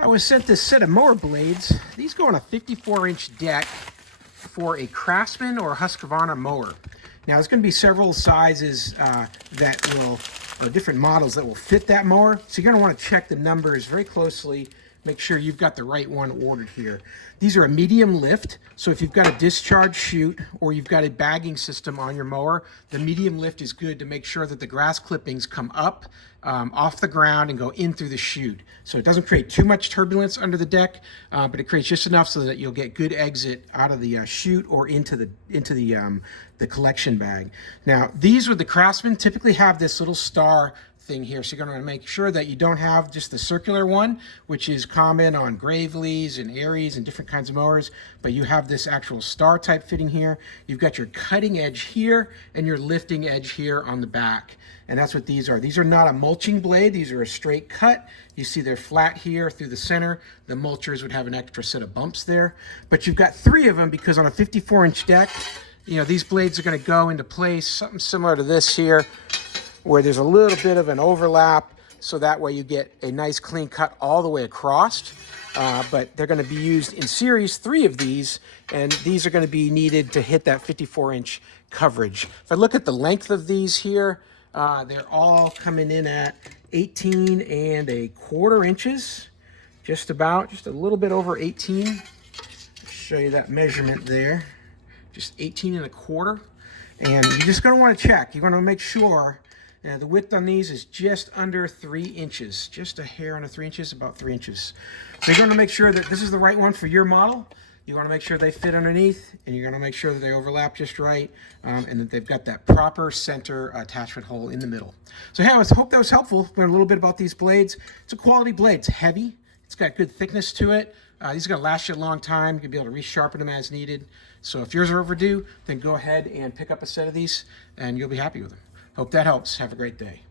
I was sent this set of mower blades. These go on a 54-inch deck for a Craftsman or Husqvarna mower. Now, there's going to be several sizes or different models that will fit that mower. So you're going to want to check the numbers very closely. Make sure you've got the right one ordered here. These are a medium lift, so if you've got a discharge chute or you've got a bagging system on your mower, the medium lift is good to make sure that the grass clippings come up off the ground and go in through the chute. So it doesn't create too much turbulence under the deck, but it creates just enough so that you'll get good exit out of the chute or into the collection bag. Now, these with the Craftsman typically have this little star thing here, so you're going to make sure that you don't have just the circular one, which is common on Graveleys and Aries and different kinds of mowers, but you have this actual star type fitting here. You've got your cutting edge here and your lifting edge here on the back, and that's what these are. These are not a mulching blade, these are a straight cut. You see they're flat here through the center. The mulchers would have an extra set of bumps there, but you've got 3 of them because on a 54-inch deck, you know, these blades are going to go into place, something similar to this here, where there's a little bit of an overlap, so that way you get a nice clean cut all the way across. But they're going to be used in series, 3 of these, and these are going to be needed to hit that 54-inch coverage. If I look at the length of these here, they're all coming in at 18¼ inches, just a little bit over 18. I'll show you that measurement there, just 18¼ and you're just going to want to check. You're going to make sure the width on these is just under 3 inches, just a hair under 3 inches, about 3 inches. So you're going to make sure that this is the right one for your model. You want to make sure they fit underneath, and you're going to make sure that they overlap just right, and that they've got that proper center attachment hole in the middle. So hey, I hope that was helpful. Learn a little bit about these blades. It's a quality blade. It's heavy. It's got good thickness to it. These are going to last you a long time. You'll be able to resharpen them as needed. So if yours are overdue, then go ahead and pick up a set of these, and you'll be happy with them. Hope that helps. Have a great day.